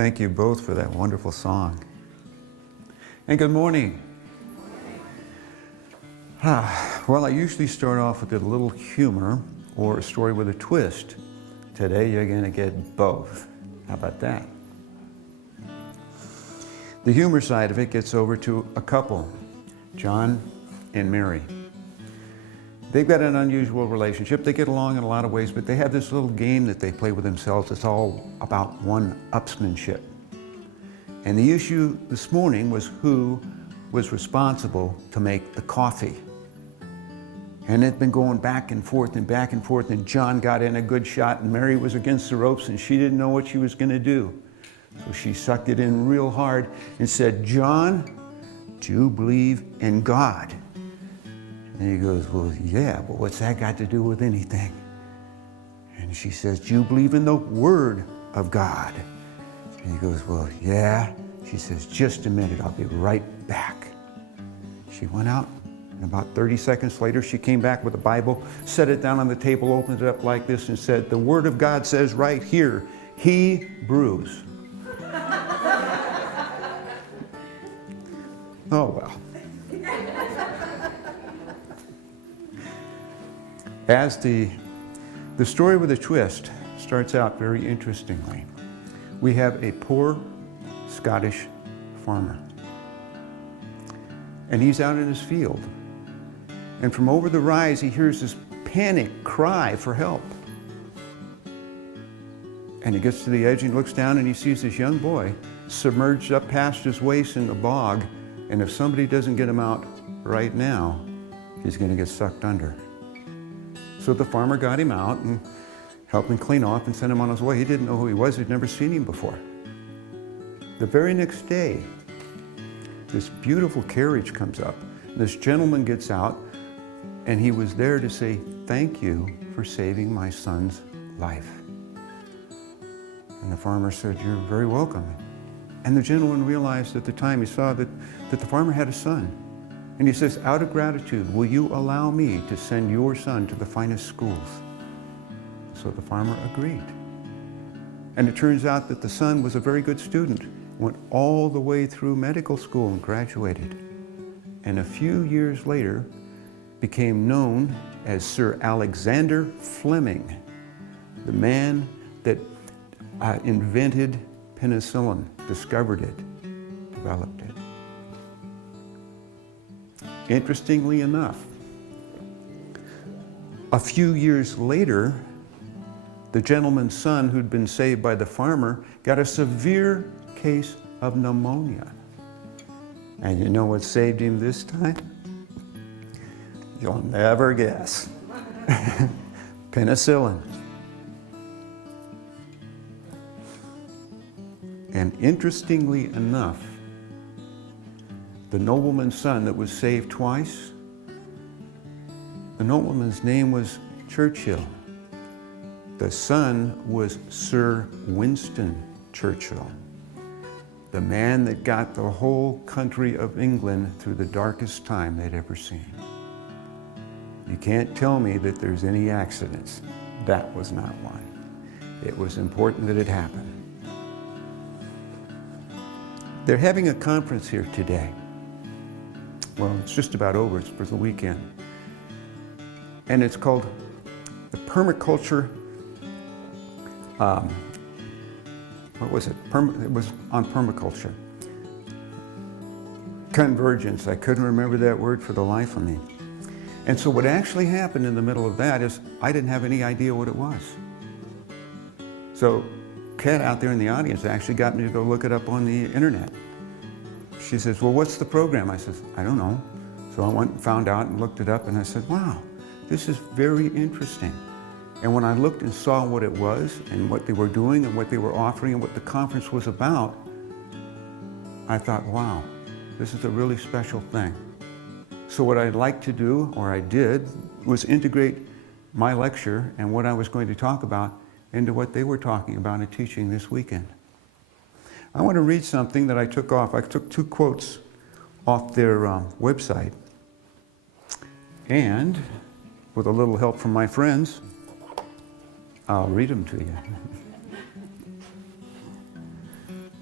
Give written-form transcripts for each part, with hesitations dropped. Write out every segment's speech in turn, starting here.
Thank you both for that wonderful song. And good morning. Well, I usually start off with a little humor or a story with a twist. Today you're going to get both. How about that? The humor side of it gets over to a couple, John and Mary. They've got an unusual relationship. They get along in a lot of ways, but they have this little game that they play with themselves. It's all about one-upsmanship. And the issue this morning was who was responsible to make the coffee. And it'd been going back and forth, and John got in a good shot, and Mary was against the ropes, and she didn't know what she was going to do. So she sucked it in real hard and said, "John, do you believe in God?" And he goes, "Well, yeah, but what's that got to do with anything?" And she says, "Do you believe in the Word of God?" And he goes, "Well, yeah." She says, "Just a minute, I'll be right back." She went out, and about 30 seconds later, she came back with a Bible, set it down on the table, opened it up like this, and said, "The Word of God says right here, Hebrews." Oh, well. As the story with a twist starts out very interestingly, we have a poor Scottish farmer. And he's out in his field. And from over the rise, he hears this panic cry for help. And he gets to the edge and looks down and he sees this young boy submerged up past his waist in the bog. And if somebody doesn't get him out right now, he's going to get sucked under. So the farmer got him out and helped him clean off and sent him on his way. He didn't know who he was. He'd never seen him before. The very next day, this beautiful carriage comes up. This gentleman gets out, and he was there to say, "Thank you for saving my son's life." And the farmer said, "You're very welcome." And the gentleman realized at the time, he saw that the farmer had a son. And he says, "Out of gratitude, will you allow me to send your son to the finest schools?" So the farmer agreed. And it turns out that the son was a very good student, went all the way through medical school and graduated. And a few years later, became known as Sir Alexander Fleming, the man that invented penicillin, discovered it, developed it. Interestingly enough, a few years later, the gentleman's son who'd been saved by the farmer got a severe case of pneumonia. And you know what saved him this time? You'll never guess. Penicillin. And interestingly enough, the nobleman's son that was saved twice, the nobleman's name was Churchill. The son was Sir Winston Churchill, the man that got the whole country of England through the darkest time they'd ever seen. You can't tell me that there's any accidents. That was not one. It was important that it happened. They're having a conference here today. Well, it's just about over. It's for the weekend. And it's called the Permaculture, what was it? It was on permaculture. Convergence. I couldn't remember that word for the life of me. And so what actually happened in the middle of that is I didn't have any idea what it was. So Kat out there in the audience actually got me to go look it up on the internet. She says, "Well, what's the program?" I says, "I don't know." So I went and found out and looked it up, and I said, "Wow, this is very interesting." And when I looked and saw what it was and what they were doing and what they were offering and what the conference was about, I thought, wow, this is a really special thing. So what I'd like to do, or I did, was integrate my lecture and what I was going to talk about into what they were talking about and teaching this weekend. I want to read something that I took off. I took 2 quotes off their website. And with a little help from my friends, I'll read them to you.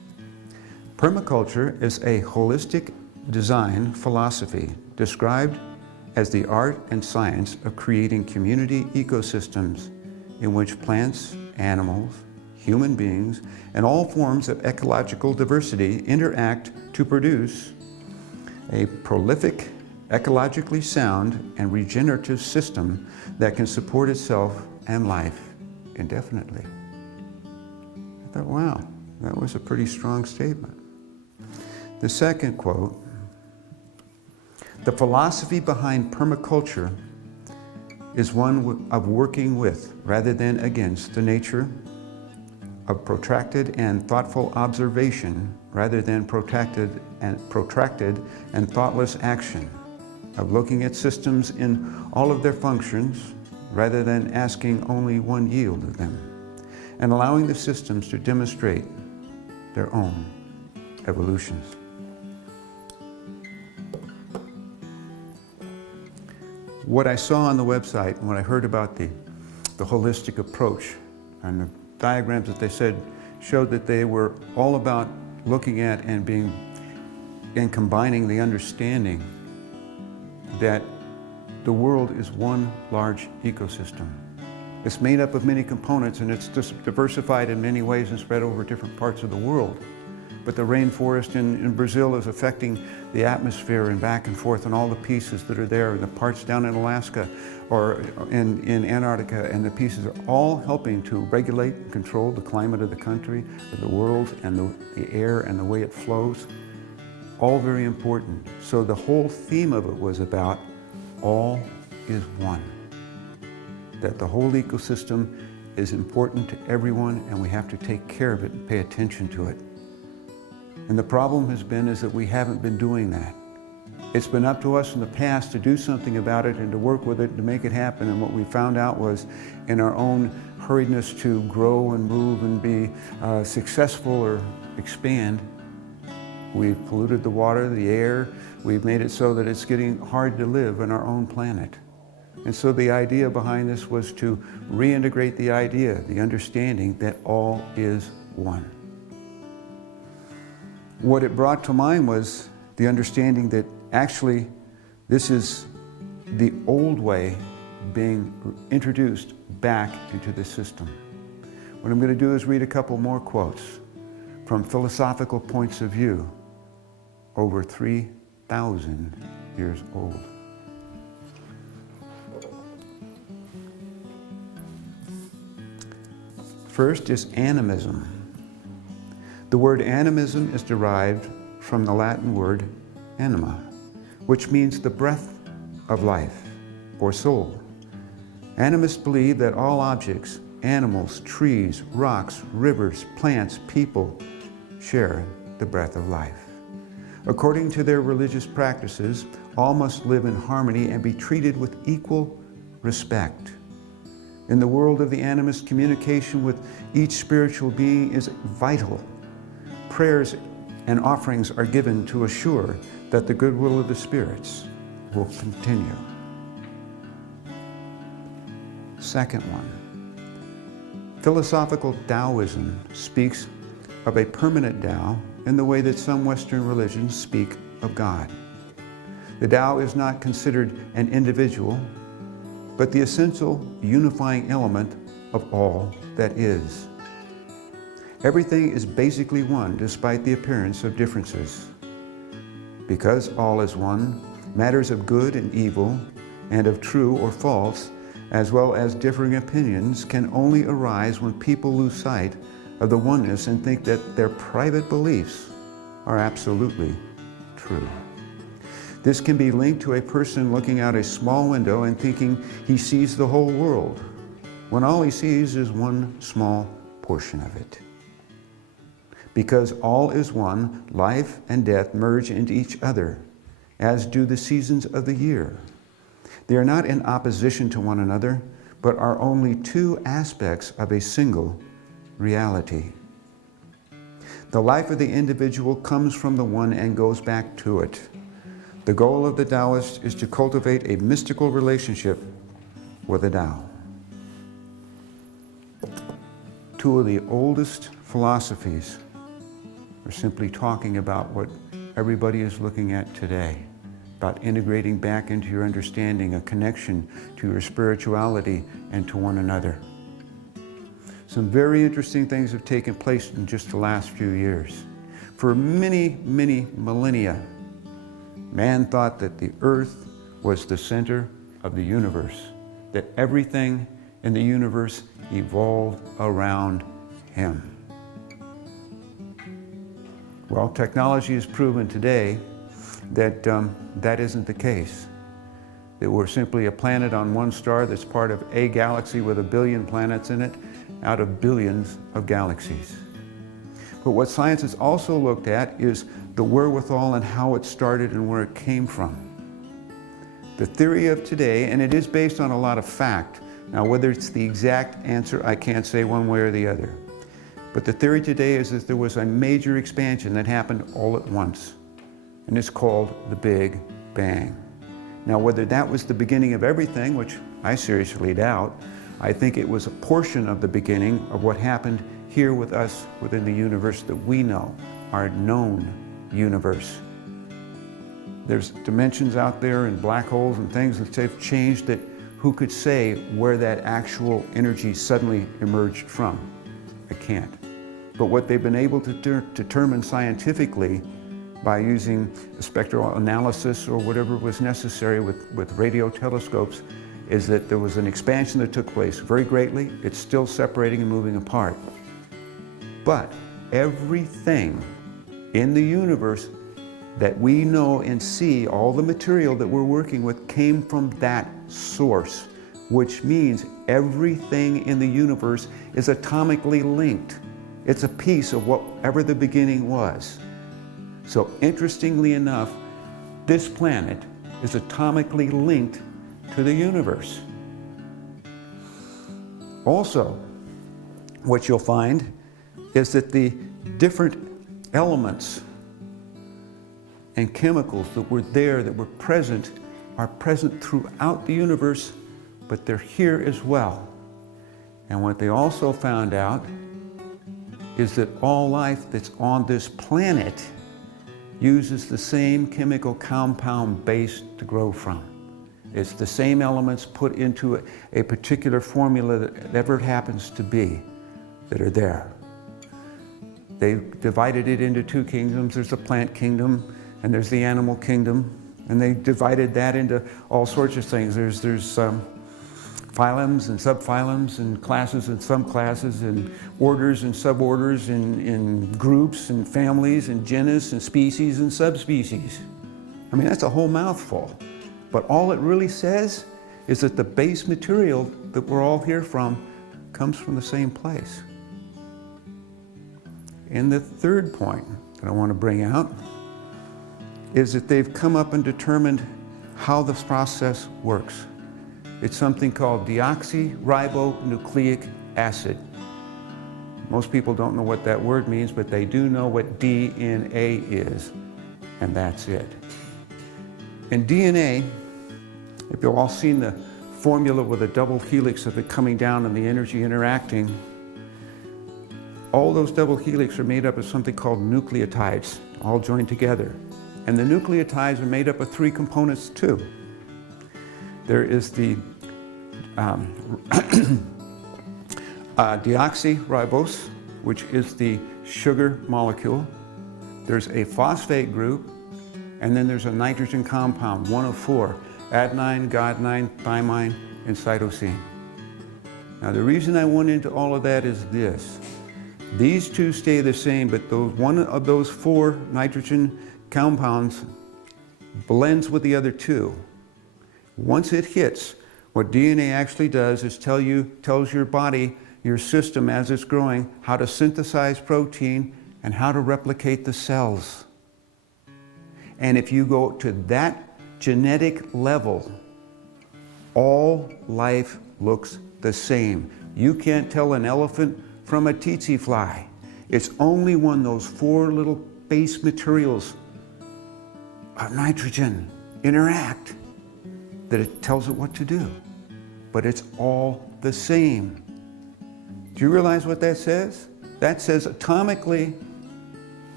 Permaculture is a holistic design philosophy described as the art and science of creating community ecosystems in which plants, animals, human beings, and all forms of ecological diversity interact to produce a prolific, ecologically sound, and regenerative system that can support itself and life indefinitely. I thought, wow, that was a pretty strong statement. The second quote, the philosophy behind permaculture is one of working with, rather than against, the nature of protracted and thoughtful observation, rather than protracted and thoughtless action, of looking at systems in all of their functions, rather than asking only one yield of them, and allowing the systems to demonstrate their own evolutions. What I saw on the website, when I heard about the holistic approach, and the diagrams that they said showed that they were all about looking at and combining the understanding that the world is one large ecosystem. It's made up of many components, and it's just diversified in many ways and spread over different parts of the world. But the rainforest in Brazil is affecting the atmosphere and back and forth, and all the pieces that are there, and the parts down in Alaska or in Antarctica, and the pieces are all helping to regulate and control the climate of the country, of the world, and the air and the way it flows. All very important. So the whole theme of it was about all is one. That the whole ecosystem is important to everyone, and we have to take care of it and pay attention to it. And the problem has been is that we haven't been doing that. It's been up to us in the past to do something about it and to work with it and to make it happen. And what we found out was, in our own hurriedness to grow and move and be successful or expand, we've polluted the water, the air. We've made it so that it's getting hard to live on our own planet. And so the idea behind this was to reintegrate the idea, the understanding that all is one. What it brought to mind was the understanding that actually this is the old way being introduced back into the system. What I'm going to do is read a couple more quotes from philosophical points of view, over 3,000 years old. First is animism. The word animism is derived from the Latin word anima, which means the breath of life or soul. Animists believe that all objects, animals, trees, rocks, rivers, plants, people share the breath of life. According to their religious practices, all must live in harmony and be treated with equal respect. In the world of the animist, communication with each spiritual being is vital. Prayers and offerings are given to assure that the goodwill of the spirits will continue. Second one, philosophical Taoism speaks of a permanent Tao in the way that some Western religions speak of God. The Tao is not considered an individual, but the essential unifying element of all that is. Everything is basically one, despite the appearance of differences. Because all is one, matters of good and evil, and of true or false, as well as differing opinions, can only arise when people lose sight of the oneness and think that their private beliefs are absolutely true. This can be linked to a person looking out a small window and thinking he sees the whole world, when all he sees is one small portion of it. Because all is one, life and death merge into each other, as do the seasons of the year. They are not in opposition to one another, but are only two aspects of a single reality. The life of the individual comes from the one and goes back to it. The goal of the Taoist is to cultivate a mystical relationship with the Tao. Two of the oldest philosophies We're simply talking about what everybody is looking at today, about integrating back into your understanding a connection to your spirituality and to one another. Some very interesting things have taken place in just the last few years. For many, many millennia, man thought that the earth was the center of the universe, that everything in the universe evolved around him. Well, technology has proven today that that isn't the case. That we're simply a planet on one star that's part of a galaxy with 1 billion planets in it, out of billions of galaxies. But what science has also looked at is the wherewithal and how it started and where it came from. The theory of today, and it is based on a lot of fact. Now, whether it's the exact answer, I can't say one way or the other. But the theory today is that there was a major expansion that happened all at once, and it's called the Big Bang. Now, whether that was the beginning of everything, which I seriously doubt, I think it was a portion of the beginning of what happened here with us within the universe that we know, our known universe. There's dimensions out there and black holes and things that have changed that who could say where that actual energy suddenly emerged from? I can't. But what they've been able to determine scientifically by using spectral analysis or whatever was necessary with radio telescopes is that there was an expansion that took place very greatly. It's still separating and moving apart. But everything in the universe that we know and see, all the material that we're working with, came from that source, which means everything in the universe is atomically linked. It's a piece of whatever the beginning was. So interestingly enough, this planet is atomically linked to the universe. Also, what you'll find is that the different elements and chemicals that were there, that were present, are present throughout the universe, but they're here as well. And what they also found out is that all life that's on this planet uses the same chemical compound base to grow from. It's the same elements put into a particular formula that ever it happens to be that are there. They divided it into two kingdoms. There's the plant kingdom and there's the animal kingdom. And they divided that into all sorts of things. There's phylums and subphylums and classes and subclasses and orders and suborders and groups and families and genus and species and subspecies. I mean, that's a whole mouthful. But all it really says is that the base material that we're all here from comes from the same place. And the third point that I want to bring out is that they've come up and determined how this process works. It's something called deoxyribonucleic acid. Most people don't know what that word means, but they do know what DNA is, and that's it. In DNA, if you've all seen the formula with a double helix of it coming down and the energy interacting, all those double helix are made up of something called nucleotides, all joined together. And the nucleotides are made up of three components too. There is the deoxyribose, which is the sugar molecule. There's a phosphate group, and then there's a nitrogen compound, one of four: adenine, guanine, thymine, and cytosine. Now, the reason I went into all of that is this. These two stay the same, but one of those four nitrogen compounds blends with the other two. Once it hits, what DNA actually does is tells your body, your system as it's growing, how to synthesize protein and how to replicate the cells. And if you go to that genetic level, all life looks the same. You can't tell an elephant from a tsetse fly. It's only when those four little base materials of nitrogen interact that it tells it what to do. But it's all the same. Do you realize what that says? That says atomically,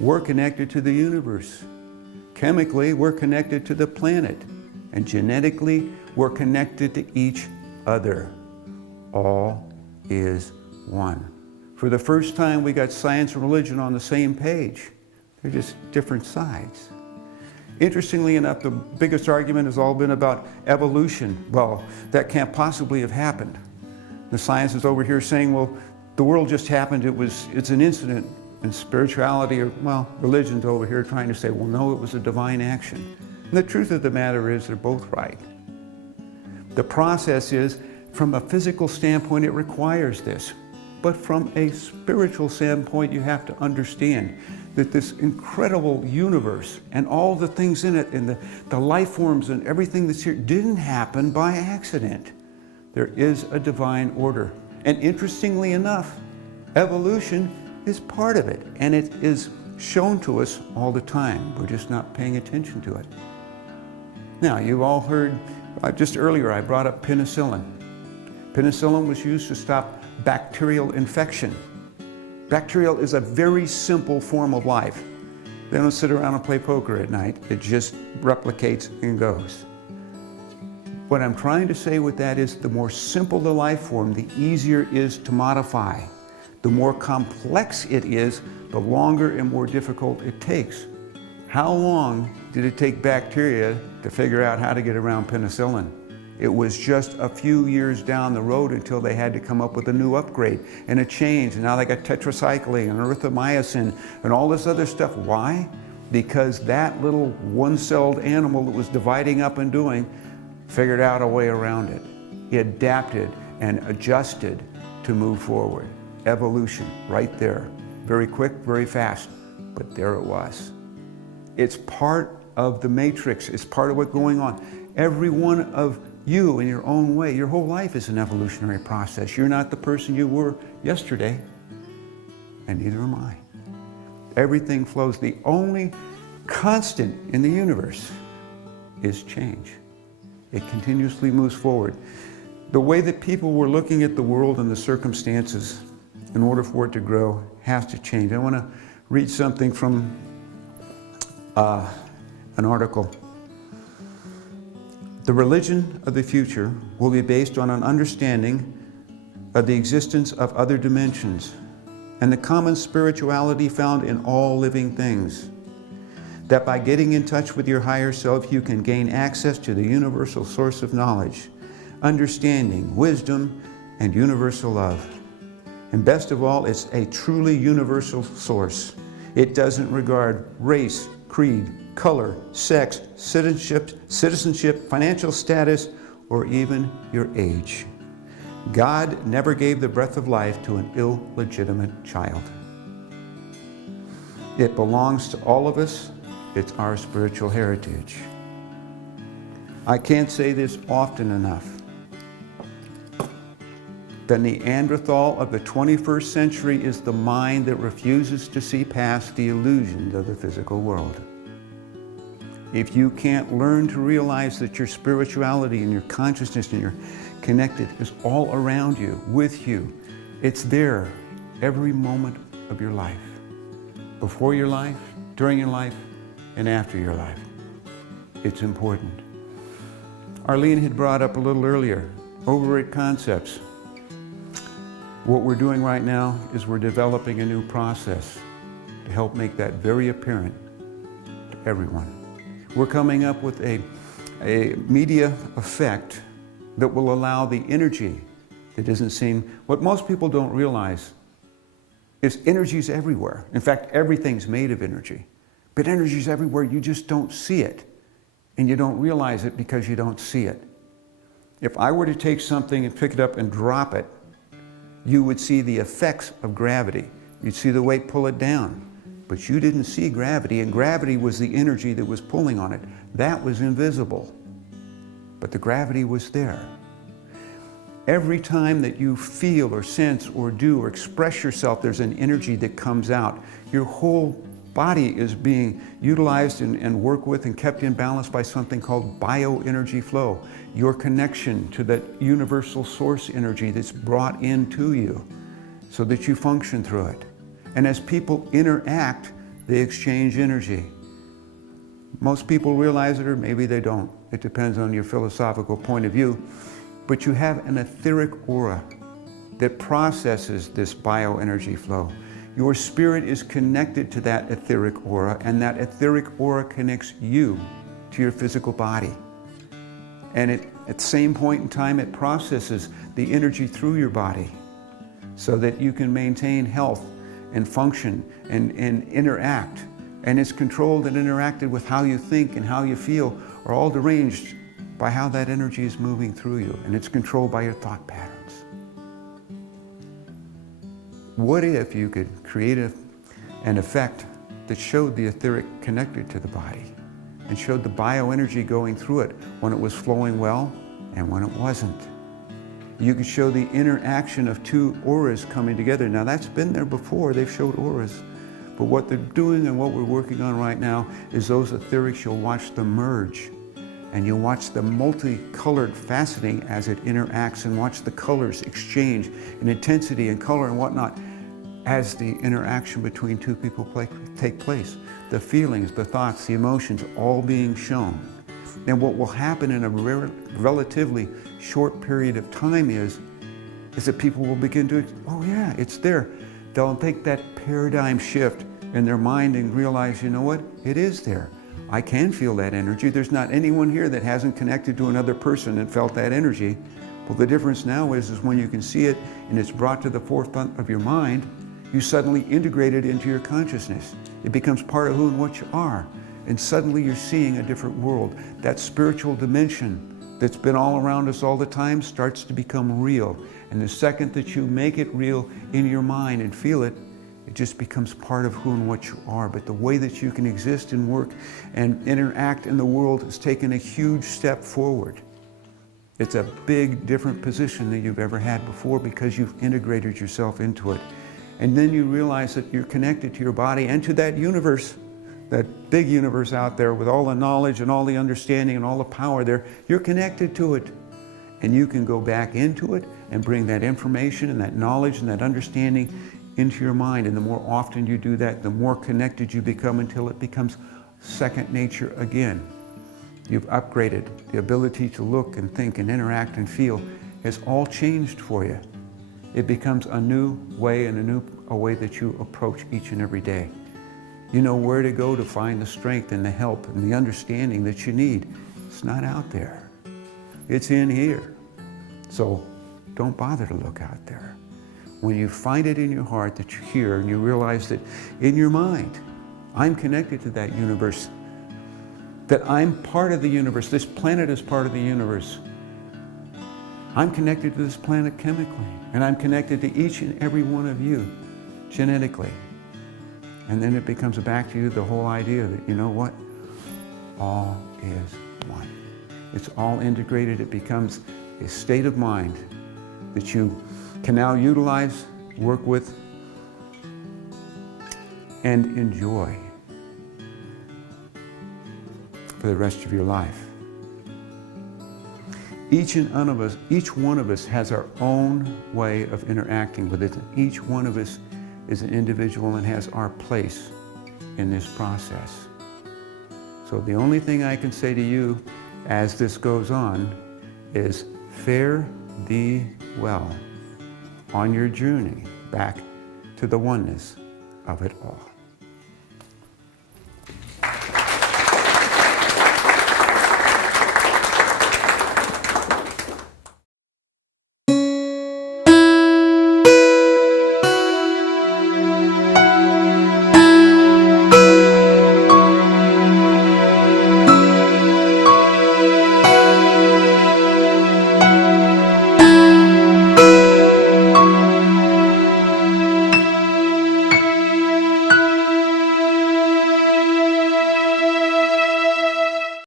we're connected to the universe. Chemically, we're connected to the planet. And genetically, we're connected to each other. All is one. For the first time, we got science and religion on the same page. They're just different sides. Interestingly enough, the biggest argument has all been about evolution. Well, that can't possibly have happened. The science is over here saying, well, the world just happened, it's an incident. And spirituality, or well, religion's over here trying to say, well, no, it was a divine action. And the truth of the matter is they're both right. The process is, from a physical standpoint, it requires this. But from a spiritual standpoint, you have to understand that this incredible universe and all the things in it and the life forms and everything that's here didn't happen by accident. There is a divine order. And interestingly enough, evolution is part of it. And it is shown to us all the time. We're just not paying attention to it. Now, you've all heard, just earlier I brought up penicillin. Penicillin was used to stop bacterial infection. Bacterial is a very simple form of life. They don't sit around and play poker at night. It just replicates and goes. What I'm trying to say with that is the more simple the life form, the easier it is to modify. The more complex it is, the longer and more difficult it takes. How long did it take bacteria to figure out how to get around penicillin? It was just a few years down the road until they had to come up with a new upgrade and a change. And now they got tetracycline and erythromycin and all this other stuff. Why? Because that little one-celled animal that was dividing up and doing figured out a way around it. He adapted and adjusted to move forward. Evolution, right there. Very quick, very fast, but there it was. It's part of the matrix. It's part of what's going on. Every one of you in your own way, your whole life is an evolutionary process. You're not the person you were yesterday, and neither am I. Everything flows. The only constant in the universe is change. It continuously moves forward. The way that people were looking at the world and the circumstances in order for it to grow has to change. I want to read something from an article. The religion of the future will be based on an understanding of the existence of other dimensions and the common spirituality found in all living things. That by getting in touch with your higher self, you can gain access to the universal source of knowledge, understanding, wisdom, and universal love. And best of all, it's a truly universal source. It doesn't regard race, creed, color, sex, citizenship, financial status, or even your age. God never gave the breath of life to an illegitimate child. It belongs to all of us. It's our spiritual heritage. I can't say this often enough. The Neanderthal of the 21st century is the mind that refuses to see past the illusions of the physical world. If you can't learn to realize that your spirituality and your consciousness and your connected is all around you, with you, it's there every moment of your life. Before your life, during your life, and after your life. It's important. Arlene had brought up a little earlier, over at Concepts. What we're doing right now is we're developing a new process to help make that very apparent to everyone. We're coming up with a media effect that will allow the energy that doesn't seem, what most people don't realize is energy's everywhere. In fact, everything's made of energy. But energy's everywhere, you just don't see it. And you don't realize it because you don't see it. If I were to take something and pick it up and drop it, you would see the effects of gravity. You'd see the weight pull it down. But you didn't see gravity, and gravity was the energy that was pulling on it. That was invisible. But the gravity was there. Every time that you feel or sense or do or express yourself, there's an energy that comes out. Your whole body is being utilized and worked with and kept in balance by something called bioenergy flow. Your connection to that universal source energy that's brought into you so that you function through it. And as people interact, They exchange energy. Most people realize it, or maybe they don't. It depends on your philosophical point of view. But you have an etheric aura that processes this bioenergy flow. Your spirit is connected to that etheric aura, and that etheric aura connects you to your physical body. And at the same point in time, it processes the energy through your body so that you can maintain health and function and interact. And it's controlled and interacted with how you think and how you feel are all deranged by how that energy is moving through you. And it's controlled by your thought patterns. What if you could create an effect that showed the etheric connected to the body and showed the bioenergy going through it when it was flowing well and when it wasn't? You could show the interaction of two auras coming together. Now that's been there before, they've showed auras. But what they're doing and what we're working on right now is those etherics, you'll watch them merge. And you'll watch the multicolored faceting as it interacts, and watch the colors exchange in intensity and color and whatnot as the interaction between two people take place. The feelings, the thoughts, the emotions, all being shown. And what will happen in a relatively short period of time is that people will begin to, oh yeah, it's there. They'll take that paradigm shift in their mind and realize, you know what, it is there. I can feel that energy. There's not anyone here that hasn't connected to another person and felt that energy. Well, the difference now is when you can see it and it's brought to the forefront of your mind, you suddenly integrate it into your consciousness. It becomes part of who and what you are. And suddenly you're seeing a different world. That spiritual dimension that's been all around us all the time starts to become real. And the second that you make it real in your mind and feel it, it just becomes part of who and what you are. But the way that you can exist and work and interact in the world has taken a huge step forward. It's a big, different position than you've ever had before because you've integrated yourself into it. And then you realize that you're connected to your body and to that universe, that big universe out there with all the knowledge and all the understanding and all the power there. You're connected to it. And you can go back into it and bring that information and that knowledge and that understanding into your mind. And the more often you do that, the more connected you become until it becomes second nature again. You've upgraded. The ability to look and think and interact and feel has all changed for you. It becomes a new way and a way that you approach each and every day. You know where to go to find the strength and the help and the understanding that you need. It's not out there. It's in here. So don't bother to look out there. When you find it in your heart that you're here and you realize that in your mind, I'm connected to that universe, that I'm part of the universe, this planet is part of the universe. I'm connected to this planet chemically, and I'm connected to each and every one of you genetically. And then it becomes back to you the whole idea that, you know what? All is one. It's all integrated. It becomes a state of mind that you can now utilize, work with, and enjoy for the rest of your life. Each one of us has our own way of interacting with it. Each one of us is an individual and has our place in this process. So the only thing I can say to you as this goes on is fare thee well on your journey back to the oneness of it all.